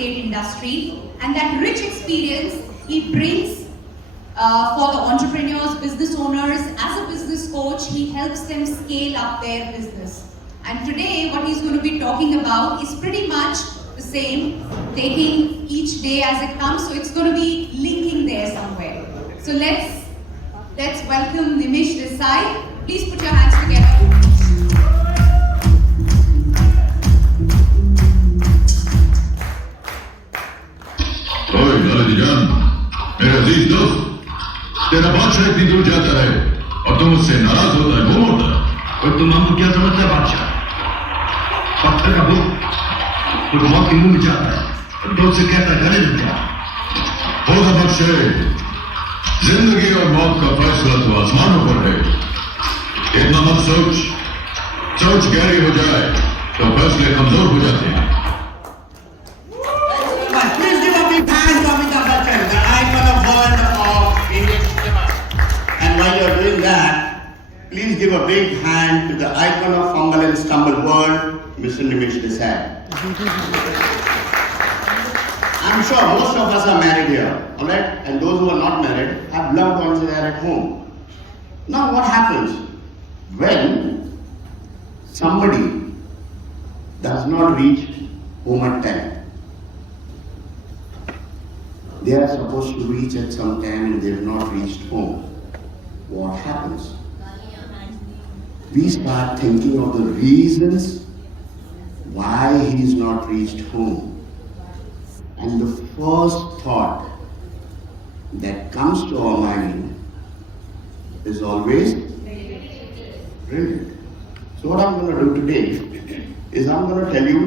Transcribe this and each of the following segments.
estate industry, and that rich experience he brings for the entrepreneurs, business owners. As a business coach, he helps them scale up their business. And today, what he's going to be talking about is pretty much the same, taking each day as it comes. So it's going to be linking there somewhere. So let's welcome nimishmdesai. Please put your hands together. मेरे अजीज दोस्त, तेरा बादशाह इतनी दूर जाता है और तुम उससे नाराज होता है, घूम होता है। और तुम हमको क्या समझता है बादशाह? पत्थर का भूत जो मौत के मुंह में जाता है और दोस्त से कहता है गले लग गया। होगा बख्शे, जिंदगी और मौत का फैसला तो आसमानों पर है। इतना मत सोच गहरी हो जाए तो फैसले कमजोर हो जाते हैं। While you're doing that, please give a big hand to the icon of fumble and stumble world, Mr. nimishmdesai. I'm sure most of us are married here, alright? And those who are not married have loved ones there at home. Now what happens when somebody does not reach home at 10? They are supposed to reach at some time and they have not reached home. What happens? We start thinking of the reasons why he's not reached home. And the first thought that comes to our mind is always brilliant. So what I'm going to do today is I'm going to tell you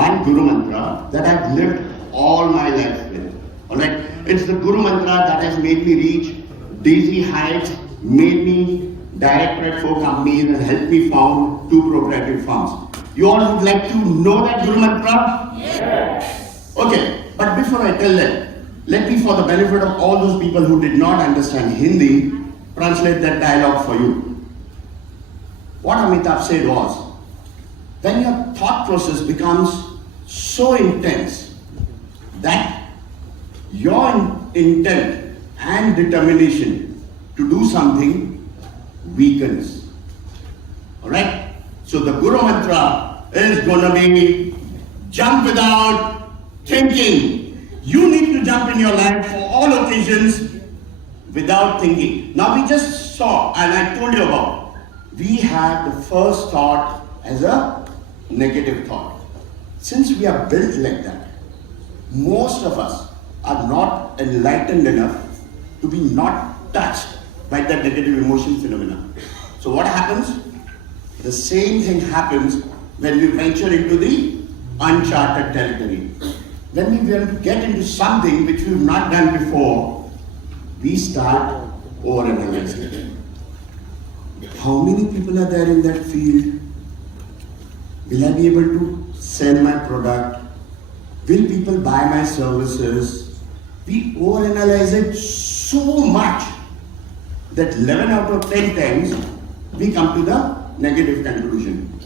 one Guru Mantra that I've lived all my life with. Alright? It's the Guru Mantra that has made me reach dizzy heights, made me director at 4 companies and helped me found 2 proprietary firms. You all would like to know that Guru Mantra? Yes. Okay, but before I tell that, let me, for the benefit of all those people who did not understand Hindi, translate that dialogue for you. What Amitabh said was, when your thought process becomes so intense that your intent and determination to do something weakens. Alright? So the Guru Mantra is going to be jump without thinking. You need to jump in your life for all occasions without thinking. Now we just saw, and I told you about, we had the first thought as a negative thought. Since we are built like that, most of us are not enlightened enough to be not touched by that negative emotion phenomena. So what happens? The same thing happens when we venture into the uncharted territory. When we want to get into something which we've not done before, we start overanalyzing. How many people are there in that field? Will I be able to sell my product? Will people buy my services? We overanalyze it so much that 11 out of 10 times we come to the negative conclusion.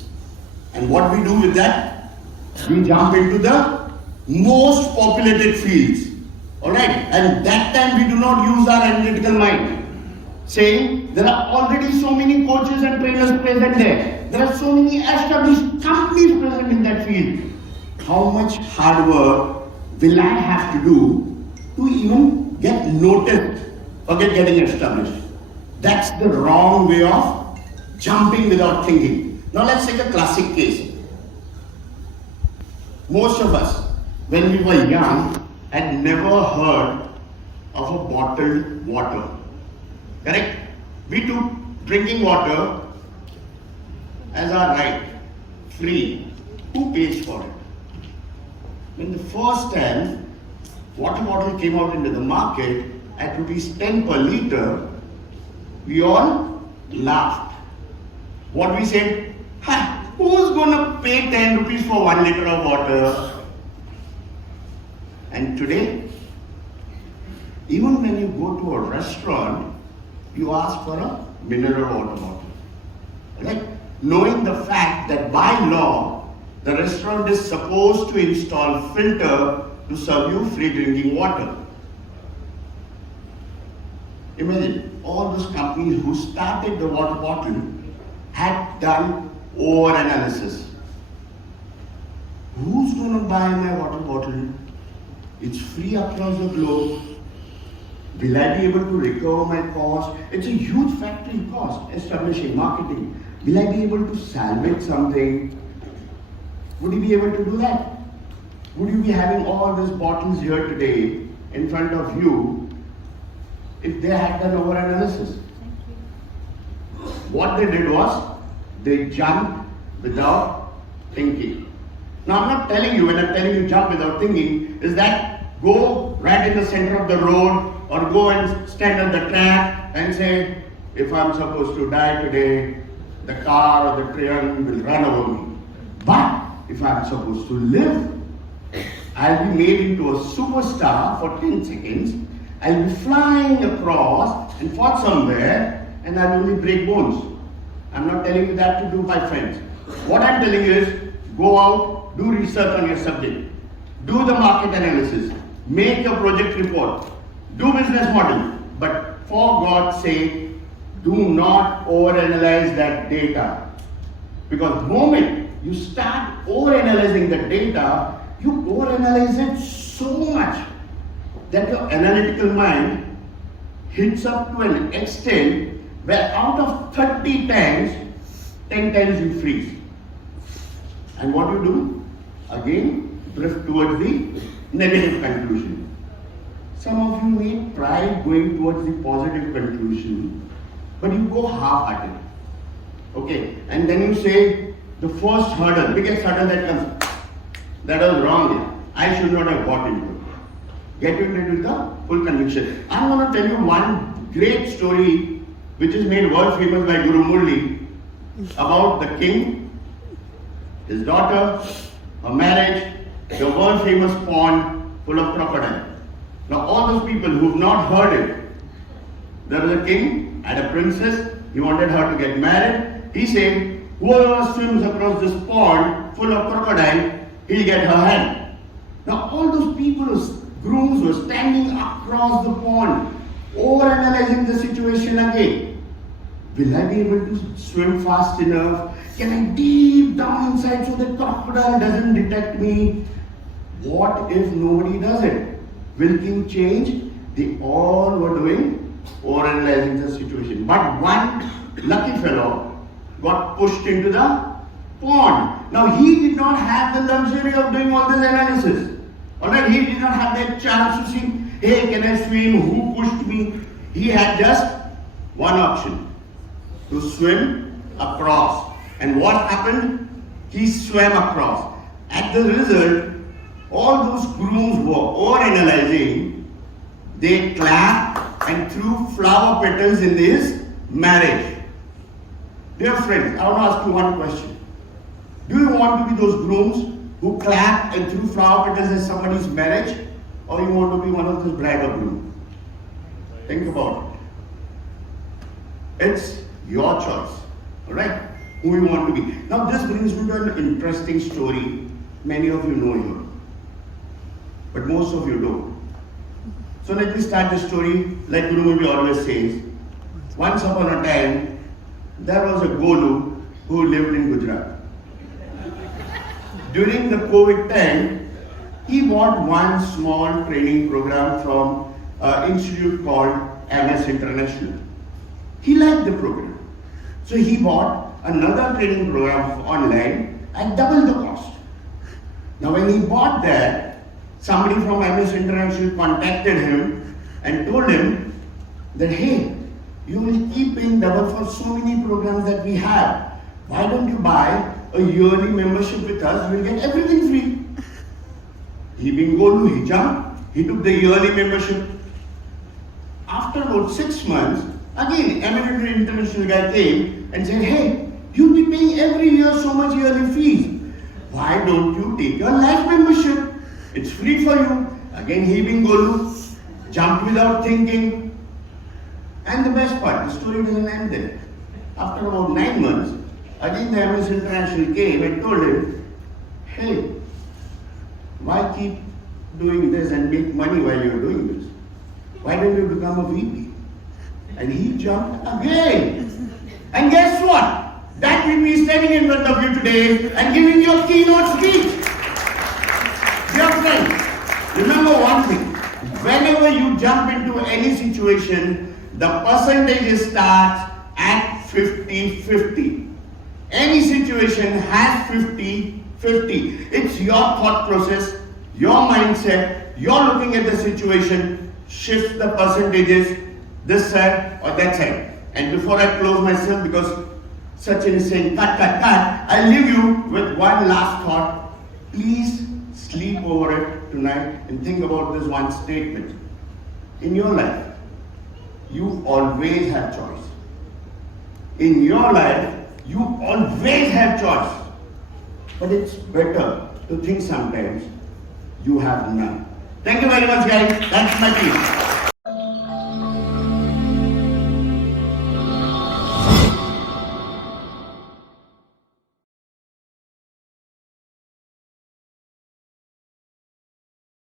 And what we do with that? We jump into the most populated fields. Alright? And that time we do not use our analytical mind. Saying there are already so many coaches and trainers present there. There are so many established companies present in that field. How much hard work will I have to do to even get noticed or getting established? That's the wrong way of jumping without thinking. Now let's take a classic case. Most of us, when we were young, had never heard of a bottled water. Correct? We took drinking water as our right, free. Who pays for it? When the first time water bottle came out into the market at ₹10 per liter, we all laughed. What we said? Who's gonna pay 10 rupees for 1 liter of water? And today, even when you go to a restaurant, you ask for a mineral water bottle. Right? Knowing the fact that by law, the restaurant is supposed to install filter to serve you free drinking water. Imagine all those companies who started the water bottle had done over-analysis. Who's going to buy my water bottle? It's free across the globe. Will I be able to recover my cost? It's a huge factory cost, establishing, marketing. Will I be able to salvage something? Would you be able to do that? Would you be having all these bottles here today in front of you if they had done over-analysis? What they did was, they jumped without thinking. Now I'm not telling you, when I'm telling you jump without thinking, is that go right in the center of the road or go and stand on the track and say, if I'm supposed to die today, the car or the train will run over me. But if I'm supposed to live, I'll be made into a superstar for 10 seconds. I'll be flying across and fall somewhere and I'll only break bones. I'm not telling you that to do, my friends. What I'm telling you is, go out, do research on your subject, do the market analysis, make a project report, do business model, but for God's sake, do not overanalyze that data. Because the moment you start overanalyzing the data, you overanalyze it so much that your analytical mind hits up to an extent where out of 30 times, 10 times you freeze. And what you do? Again, drift towards the negative conclusion. Some of you may try going towards the positive conclusion, but you go half-hearted. Okay, and then you say, the first hurdle, biggest hurdle that comes, that was wrong here. I should not have got into it. Get into the full conviction. I'm going to tell you one great story which is made world famous by Guru Murli about the king, his daughter, her marriage, the world famous pond full of crocodile. Now all those people who've not heard it, there was a king, had a princess, he wanted her to get married. He said, whoever swims across this pond full of crocodile, he'll get her hand. Now all those people, grooms, were standing across the pond, over-analyzing the situation again. Will I be able to swim fast enough? Can I deep down inside so that crocodile doesn't detect me? What if nobody does it? Will things change? They all were doing over-analyzing the situation. But one lucky fellow got pushed into the pond. Now he did not have the luxury of doing all this analysis. Alright, he did not have that chance to see, hey, can I swim? Who pushed me? He had just one option, to swim across. And what happened? He swam across. At the result, all those grooms were over-analyzing. They clapped and threw flower petals in his marriage. Dear friends, I want to ask you one question. Do you want to be those grooms who clap and threw flower petals in somebody's marriage, or you want to be one of those bride or groom? Think about it. It's your choice, alright? Who you want to be. Now this brings me to an interesting story. Many of you know here, but most of you don't. So let me start the story like Guru Murli always says. Once upon a time, there was a Golu who lived in Gujarat. During the COVID time, he bought one small training program from an institute called MS International. He liked the program. So he bought another training program online at double the cost. Now when he bought that, somebody from MS International contacted him and told him that, hey, you will keep paying double for so many programs that we have. Why don't you buy a yearly membership with us? We'll get everything free. He being Golu, he jumped. He took the yearly membership. After about 6 months, again, American International guy came and said, hey, you'll be paying every year so much yearly fees. Why don't you take a life membership? It's free for you. Again, he being Golu, jumped without thinking. And the best part, the story doesn't end there. After about 9 months, again the MS International came and told him, hey, why keep doing this and make money while you're doing this. Why don't you become a VP? And he jumped again. And guess what? That VP is standing in front of you today and giving you a keynote speech. Dear friends, remember one thing. Whenever you jump into any situation, the percentage starts at 50-50. Any situation has 50-50. It's your thought process, your mindset, you're looking at the situation, shift the percentages this side or that side. And before I close myself, because Sachin is saying cut, I'll leave you with one last thought. Please sleep over it tonight and think about this one statement. In your life, you always have choice. In your life, you always have choice. But it's better to think sometimes you have none. Thank you very much, guys. That's my piece.